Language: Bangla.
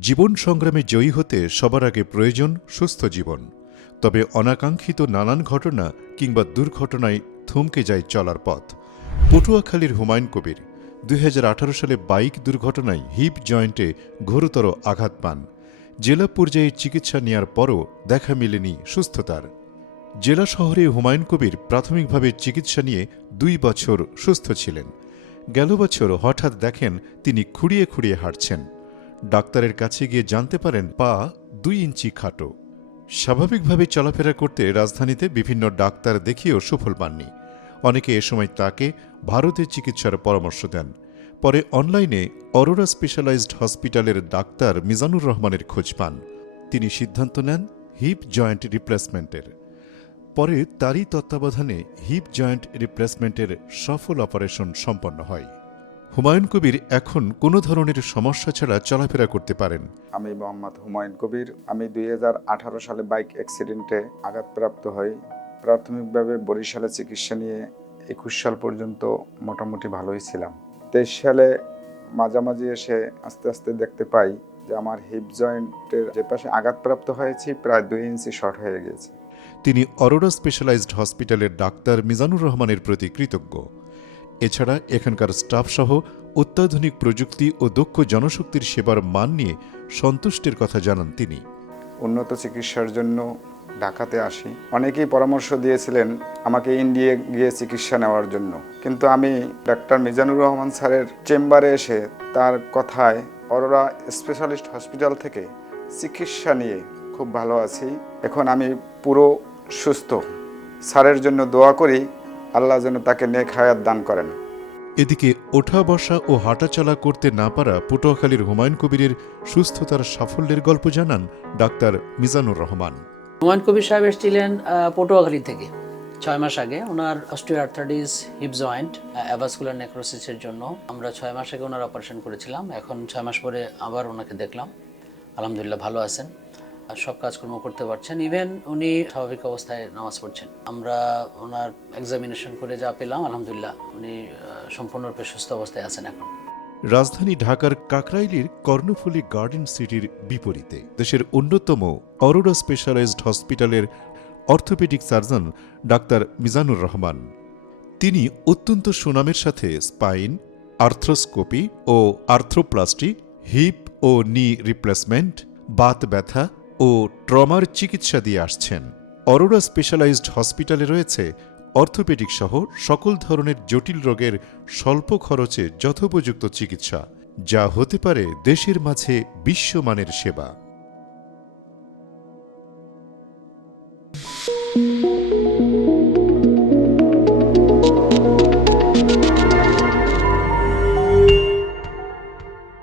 জীবন সংগ্রামে জয়ী হতে সবার আগে প্রয়োজন সুস্থ জীবন। তবে অনাকাঙ্ক্ষিত নানান ঘটনা কিংবা দুর্ঘটনায় থমকে যায় চলার পথ। পটুয়াখালীর হুমায়ুন কবির দুই হাজার আঠারো সালে বাইক দুর্ঘটনায় হিপ জয়েন্টে ঘোরতর আঘাত পান। জেলা পর্যায়ে চিকিৎসা নেয়ার পরও দেখা মেলেনি সুস্থতার। জেলা শহরে হুমায়ুন কবির প্রাথমিকভাবে চিকিৎসা নিয়ে দুই বছর সুস্থ ছিলেন। গেল বছর হঠাৎ দেখেন তিনি খুঁড়িয়ে খুঁড়িয়ে হাঁটছেন। ডাক্তারের কাছে গিয়ে জানতে পারেন, পা দুই ইঞ্চি খাটো। স্বাভাবিকভাবে চলাফেরা করতে রাজধানীতে বিভিন্ন ডাক্তার দেখিয়েও সুফল পাননি। অনেকে এ সময় তাকে ভারতে চিকিৎসার পরামর্শ দেন। পরে অনলাইনে অরোরা স্পেশালাইজড হসপিটালের ডাক্তার মিজানুর রহমানের খোঁজ পান। তিনি সিদ্ধান্ত নেন হিপ জয়েন্ট রিপ্লেসমেন্টের। পরে তারই তত্ত্বাবধানে হিপ জয়েন্ট রিপ্লেসমেন্টের সফল অপারেশন সম্পন্ন হয়। হুমায়ুন কবির এখন কোনো ধরনের সমস্যা ছাড়া চলাফেরা করতে পারেন। আমি মোহাম্মদ হুমায়ুন কবির। আমি দুই হাজার আঠারো সালে বাইক অ্যাক্সিডেন্টে আঘাতপ্রাপ্ত হই। প্রাথমিকভাবে বরিশালে চিকিৎসা নিয়ে একুশ সাল পর্যন্ত মোটামুটি ভালোই ছিলাম। তেইশ সালে মাঝামাঝি এসে আস্তে আস্তে দেখতে পাই যে আমার হিপ জয়েন্টের যে পাশে আঘাতপ্রাপ্ত হয়েছি প্রায় দুই ইঞ্চি শর্ট হয়ে গেছে তিনি অরোরা স্পেশালাইজড হসপিটালের ডাক্তার মিজানুর রহমানের প্রতি কৃতজ্ঞ। এছাড়া এখানকার স্টাফসহ অত্যাধুনিক প্রযুক্তি ও দক্ষ জনশক্তির সেবার মান নিয়ে সন্তুষ্টির কথা জানান তিনি। উন্নত চিকিৎসার জন্য ঢাকাতে আসি। অনেকেই পরামর্শ দিয়েছিলেন আমাকে ইন্ডিয়া গিয়ে চিকিৎসা নেওয়ার জন্য। কিন্তু আমি ডাক্তার মিজানুর রহমান স্যারের চেম্বারে এসে তার কথায় অরোরা স্পেশালিস্ট হসপিটাল থেকে চিকিৎসা নিয়ে খুব ভালো আছি। এখন আমি পুরো সুস্থ। স্যারের জন্য দোয়া করি আল্লাহ যেন তাকে নেক হায়াত দান করেন। এদিকে ওঠা বসা ও হাঁটাচলা করতে না পারা পটুয়াখালীর হুমায়ুন কবিরের সুস্থতার সাফল্যের গল্প জানান ডাক্তার মিজানুর রহমান। হুমায়ুন কবির সাহেব এসেছিলেন আহ, পটুয়াখালী থেকে। ছয় মাস আগে ওনার অস্টিওআর্থাইটিস হিপ জয়েন্ট অ্যাভাসকুলার নেক্রোসিসের জন্য আমরা ছয় মাস আগে ওনার অপারেশন করেছিলাম। এখন ছয় মাস পরে আবার ওনাকে দেখলাম। আলহামদুলিল্লাহ ভালো আছেন। সব কাজকর্ম করতে পারছেন। ইভেন উনি স্বাভাবিক অবস্থায় নামাজ পড়ছেন। আমরা ওনার এক্সামিনেশন করে যা পেলাম, আলহামদুলিল্লাহ উনি সম্পূর্ণরূপে সুস্থ অবস্থায় আছেন এখন। রাজধানী ঢাকার কাকরাইলির কর্ণফুলী গার্ডেন সিটির বিপরীতে দেশের অন্যতম অরোরা স্পেশালাইজড হসপিটালের orthopaedic surgeon doctor Mizanur Rahman. তিনি অত্যন্ত সুনামের সাথে স্পাইন, আর্থ্রোস্কোপি ও আর্থ্রোপ্লাস্টি, হিপ ও নি রিপ্লেসমেন্ট, বাত ব্যথা ও ট্রমার চিকিৎসা দিয়ে আসছেন। অরোরা স্পেশালাইজড হসপিটালে রয়েছে অর্থোপেডিক সহ সকল ধরনের জটিল রোগের স্বল্প খরচে যথোপযুক্ত চিকিৎসা, যা হতে পারে দেশের মাঝে বিশ্বমানের সেবা।